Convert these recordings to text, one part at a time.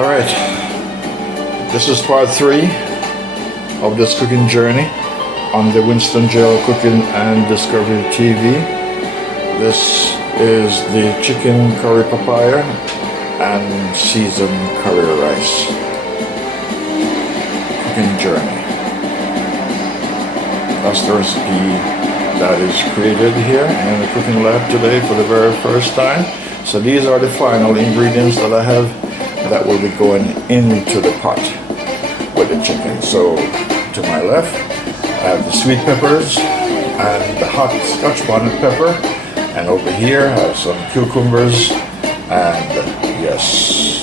Alright, this is part 3 of this cooking journey on the Winston Cooking and Discovery TV. This is the chicken curry papaya and seasoned curry rice cooking journey. That's the recipe that is created here in the cooking lab today for the very first time. So these are the final ingredients that I have that will be going into the pot with the chicken. So to my left I have the sweet peppers and the hot Scotch bonnet pepper, and over here I have some cucumbers and yes,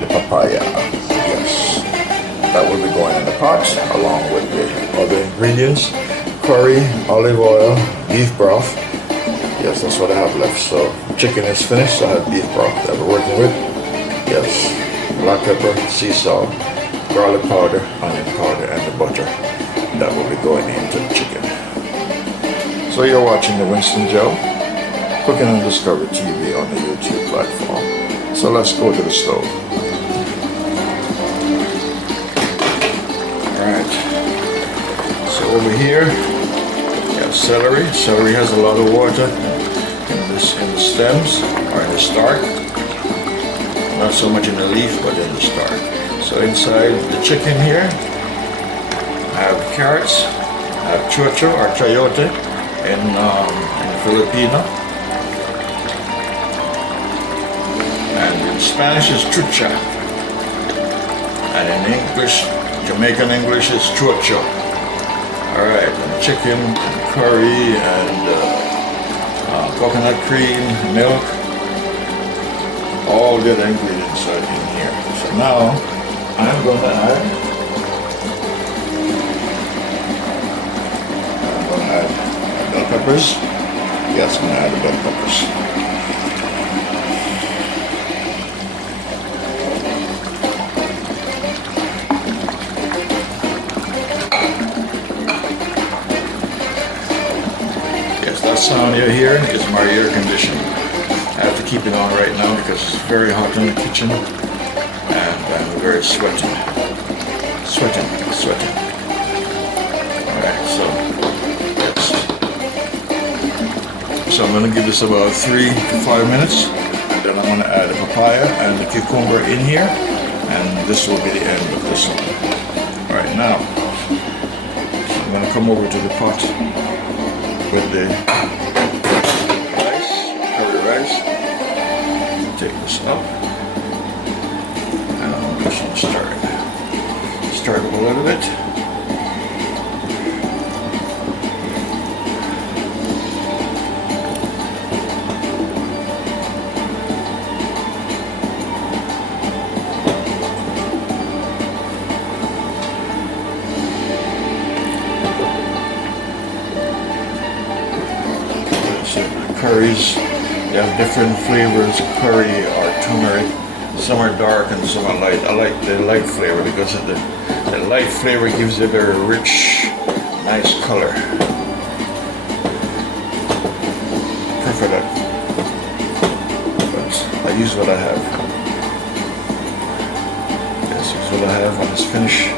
the papaya. Yes, that will be going in the pot along with the other ingredients: curry, olive oil, beef broth. Yes, that's what I have left. So chicken is finished, so I have beef broth that we're working with. Yes, black pepper, sea salt, garlic powder, onion powder, and the butter that will be going into the chicken. So you're watching the Winston Joe Cooking and Discovery TV on the YouTube platform. So let's go to the stove. Alright, so over here we have celery. Celery has a lot of water in the stems or in the stalk. Not so much in the leaf, but in the stalk. So inside the chicken here, I have carrots, I have chocho or chayote in Filipino, and in Spanish is chucha, and in English, Jamaican English is chocho. Alright, and chicken, and curry, and coconut cream, milk, all good ingredients are in here. So now I'm going to add bell peppers. Yes, I'm going to add the bell peppers. Yes, that sound you hear is my air conditioner. I have to keep it on right now because it's very hot in the kitchen and I'm very sweating. Alright, so yes. So I'm going to give this about 3 to 5 minutes, and then I'm going to add the papaya and the cucumber in here, and this will be the end of this one. Alright, now I'm going to come over to the pot with the rice. Take this up, and I'm just going to start it a little bit. So curries, they have different flavors, curry or turmeric. Some are dark and some are light. I like the light flavor because the light flavor gives it a very rich, nice color. Prefer that, but I use what I have. Yes, use what I have. When it's finished,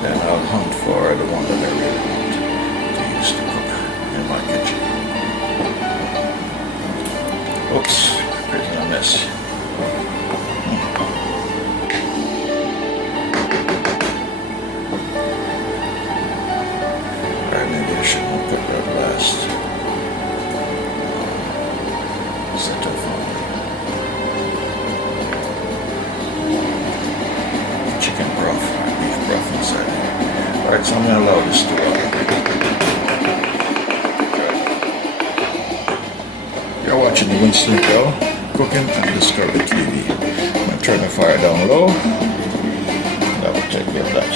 then I'll hunt for the one that I really want to use to cook in my kitchen. Oops, creating a mess. Alright, maybe I shouldn't put that last. Set that for chicken broth, beef broth inside. Alright, so I'm going to allow this to You're watching the Winston Joe Cooking and Discovery TV. I'm going to turn the fire down low. That will take care of that.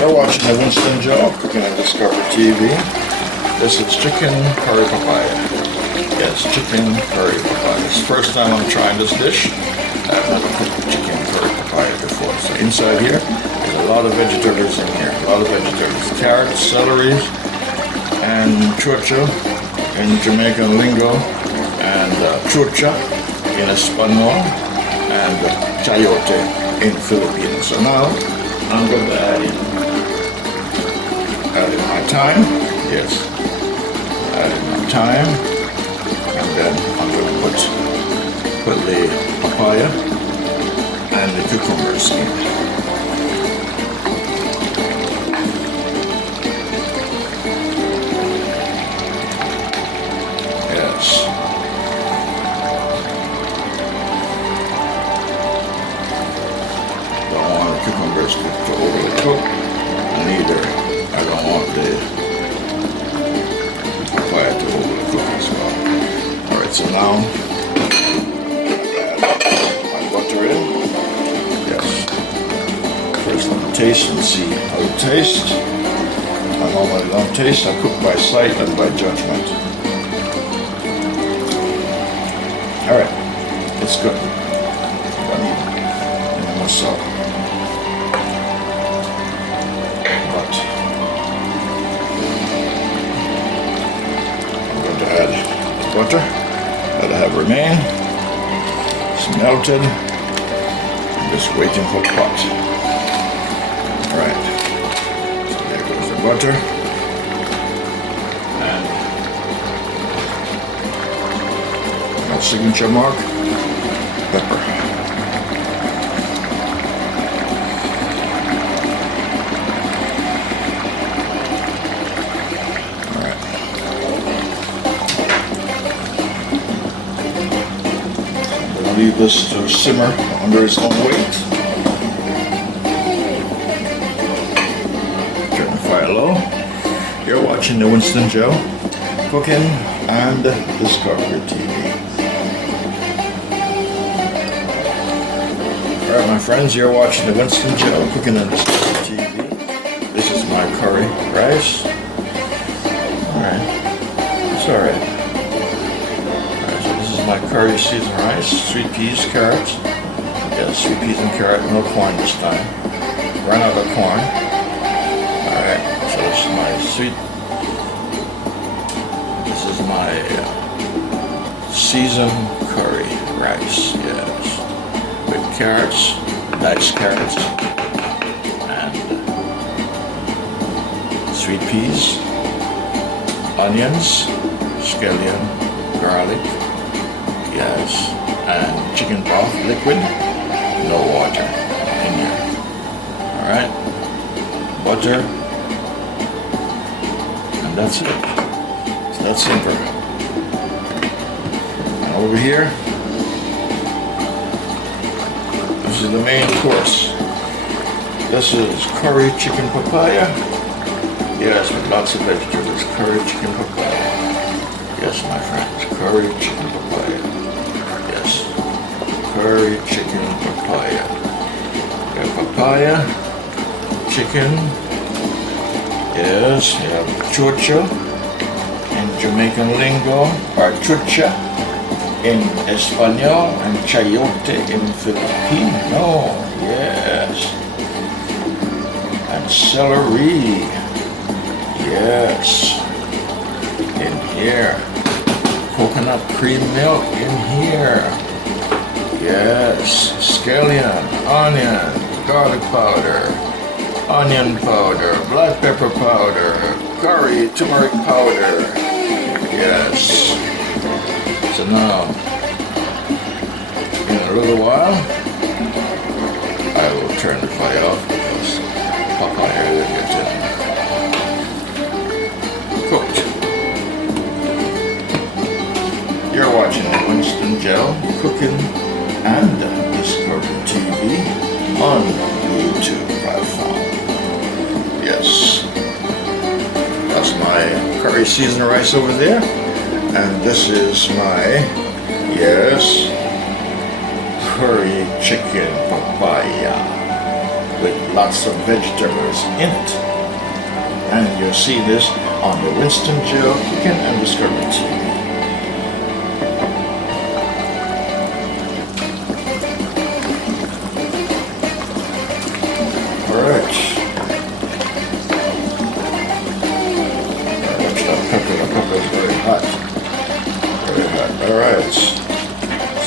You're watching the Winston Joe Cooking and Discovery TV. This is chicken curry papaya. Yes, chicken curry papaya. It's the first time I'm trying this dish. I've never cooked chicken curry papaya before. So inside here, there's a lot of vegetables in here. A lot of vegetables. Carrots, celery, and chucha in Jamaican lingo, and chucha in Espanol, and chayote in Philippines. So now I'm going to add in my thyme. Yes, add in my thyme, and then I'm going to put the papaya and the cucumbers in. Yes. Don't want the cucumbers to overcook. Neither. I don't want the papaya to overcook as well. Alright, so now my butter in. Yes. First let me taste and see how it tastes. I normally don't taste. I cook by sight and by judgment. Alright, it's good. I need more salt. But I'm going to add butter that I have remained. It's melted. I'm just waiting for pot. Alright, so there goes the butter. Signature mark, pepper. Alright. I'm going to leave this to simmer under its own weight. Turn the fire low. You're watching the Winston Joe Cooking and Discovery TV. Alright my friends, you're watching the Winston Joe Cooking and Discovery TV. This is my curry rice. Alright, it's alright. Alright, so this is my curry seasoned rice, sweet peas, carrots. Yes, sweet peas and carrot, no corn this time. Ran out of corn. Alright, so this is my seasoned curry rice, yes. With carrots, diced carrots, and sweet peas, onions, scallion, garlic, yes, and chicken broth liquid, no water in here. Alright, butter, and that's it. It's that simple. And over here, this is the main course. This is curry chicken papaya. Yes, with lots of vegetables. Curry chicken papaya. Yes, my friends, curry chicken papaya. Yes, curry chicken papaya. You have papaya, chicken. Yes, you have chucha in Jamaican lingo, or chucha in Espanol, and chayote in Filipino. Yes. And celery. Yes. In here. Coconut cream milk in here. Yes. Scallion, onion, garlic powder, onion powder, black pepper powder, curry, turmeric powder. Yes. So now, in a little while, I will turn the fire off because papaya will get cooked. You're watching the Winston Joe Cooking and Discovery TV on the YouTube platform. Yes. That's my curry seasoned rice over there. And this is my, yes, curry chicken papaya with lots of vegetables in it. And you'll see this on the Winston Joe Cooking and Discovery TV. Alright. Watch that Alright,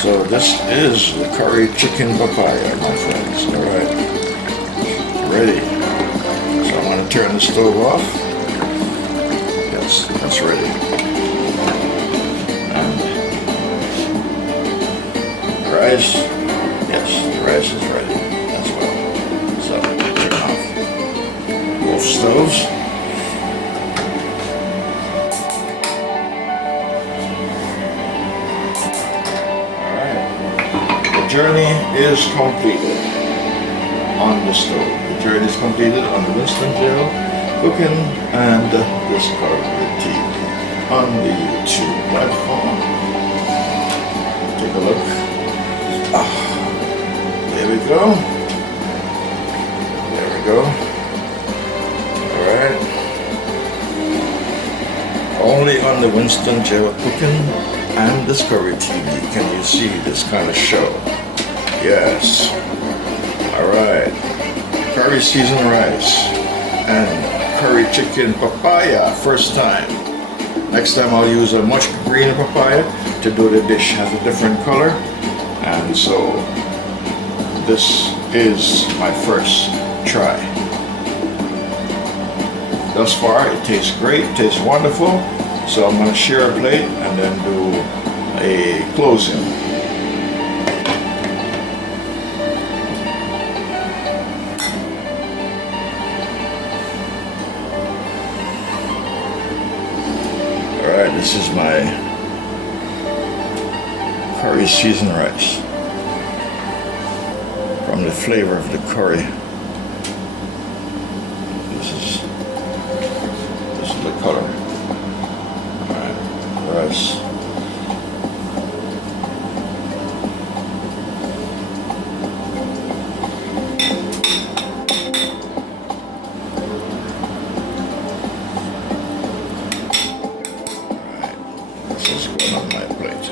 so this is the curry chicken papaya, my friends. Alright, ready. So I'm going to turn the stove off. Yes, that's ready. And rice, yes, the rice is ready as well. So turn off both stoves. Journey is completed on the stove. The journey is completed on the Winston Jail cooking and Discovery TV on the YouTube platform. Take a look. There we go. There we go. Alright. Only on the Winston Jail cooking and Discovery TV can you see this kind of show. Yes. Alright. Curry seasoned rice and curry chicken papaya first time. Next time I'll use a much greener papaya to do the dish. Has a different color. And so this is my first try. Thus far it tastes great, tastes wonderful. So I'm going to share a plate and then do a closing. Alright, this is my curry seasoned rice. From the flavor of the curry. This is the color. Rice. This is going on my plate.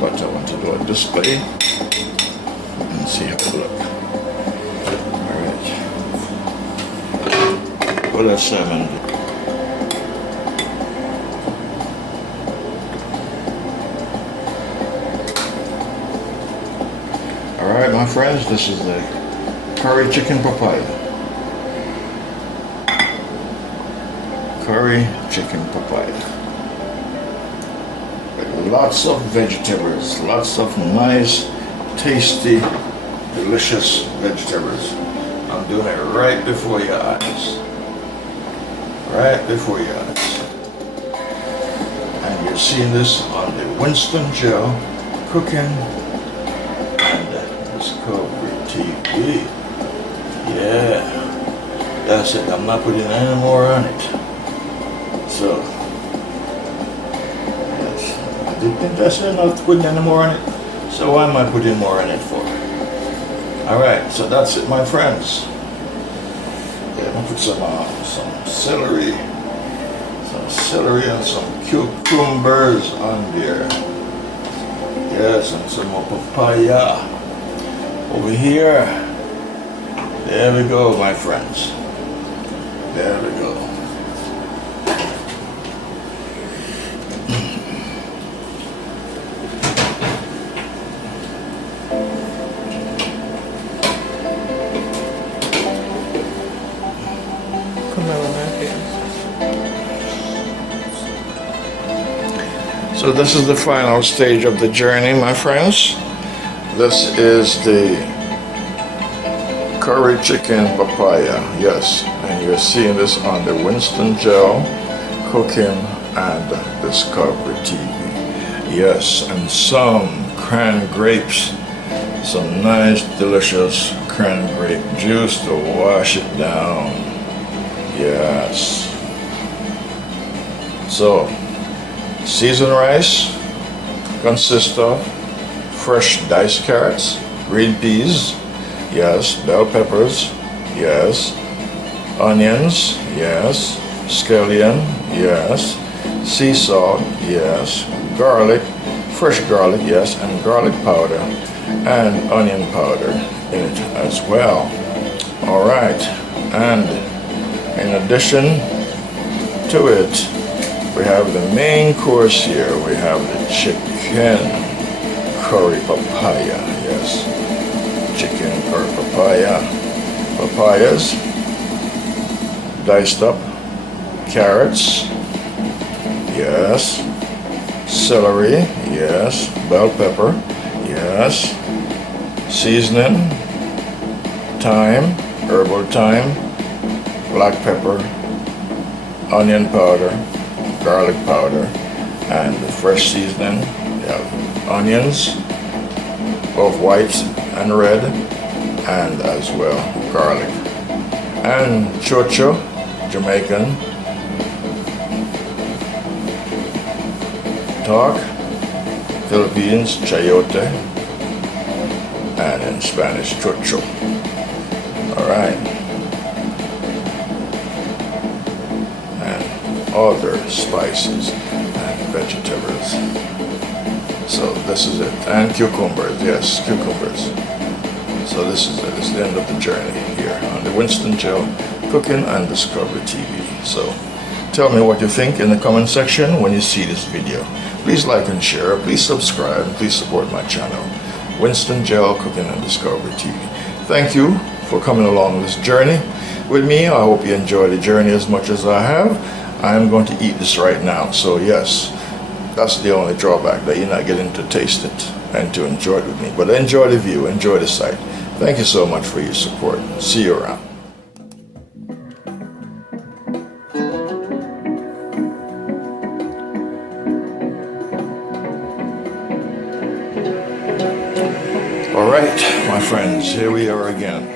But I want to do a display and see how it looks. Alright. Put that salmon. Alright, my friends, this is the curry chicken papaya. Curry chicken papaya. With lots of vegetables, lots of nice, tasty, delicious vegetables. I'm doing it right before your eyes. Right before your eyes. And you're seeing this on the Winston Jail cooking Discovery TV. Yeah, that's it. I'm not putting any more on it. So, yes, I didn't invest in not putting any more on it. So why am I putting more on it for? All right, so that's it, my friends. Yeah, I'm gonna put some celery and some cucumbers on there. Yes, and some more papaya. Over here, there we go, my friends. There we go. So this is the final stage of the journey, my friends. This is the curry chicken papaya, yes, and you're seeing this on the Winston Jail cooking and Discovery TV. Yes, and some cran grapes, some nice delicious cran grape juice to wash it down. Yes. So, seasoned rice consists of fresh diced carrots, green peas, yes, bell peppers, yes, onions, yes, scallion, yes, sea salt, yes, garlic, fresh garlic, yes, and garlic powder, and onion powder in it as well. All right, and in addition to it, We have the main course here. We have the chicken curry papaya. Yes, chicken curry papaya. Papayas, diced up. Carrots. Yes. Celery. Yes. Bell pepper. Yes. Seasoning. Thyme. Herbal thyme. Black pepper. Onion powder. Garlic powder. And the fresh seasoning. We have onions, both white and red, and as well garlic. And chocho, Jamaican. Talk, Philippines, chayote, and in Spanish, chocho. All right. And other spices and vegetables. So this is it. And cucumbers, yes, cucumbers. So this is it. It's the end of the journey here on the Winston Gel Cooking and Discovery TV. So tell me what you think in the comment section when you see this video. Please like and share. Please subscribe. Please support my channel, Winston Gel Cooking and Discovery TV. Thank you for coming along this journey with me. I hope you enjoy the journey as much as I have. I am going to eat this right now. So yes, that's the only drawback, that you're not getting to taste it and to enjoy it with me. But enjoy the view, enjoy the sight. Thank you so much for your support. See you around. All right, my friends, here we are again.